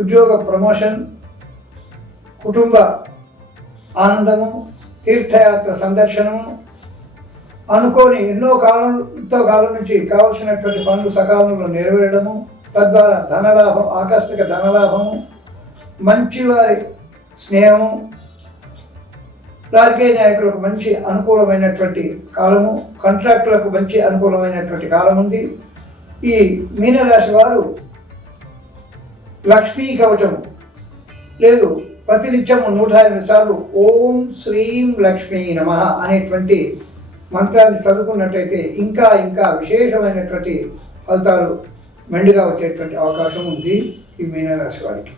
ఉద్యోగ ప్రమోషన్, కుటుంబ ఆనందము, తీర్థయాత్ర సందర్శనము, అనుకోని ఎంతో కాలం నుంచి కావలసినటువంటి పనులు సకాలంలో నెరవేరడము, తద్వారా ధనలాభం, ఆకస్మిక ధనలాభము, మంచివారి స్నేహము, రాజకీయ నాయకులకు మంచి అనుకూలమైనటువంటి కాలము, కాంట్రాక్టులకు మంచి అనుకూలమైనటువంటి కాలం ఉంది. ఈ మీనరాశి వారు లక్ష్మీ కవచము లేదు ప్రతినిత్యము 108 సార్లు ఓం శ్రీం లక్ష్మీ నమః అనేటువంటి మంత్రాన్ని చదువుకున్నట్టయితే ఇంకా విశేషమైనటువంటి ఫలితాలు మెండుగా వచ్చేటువంటి అవకాశం ఉంది ఈ మీనరాశి వారికి.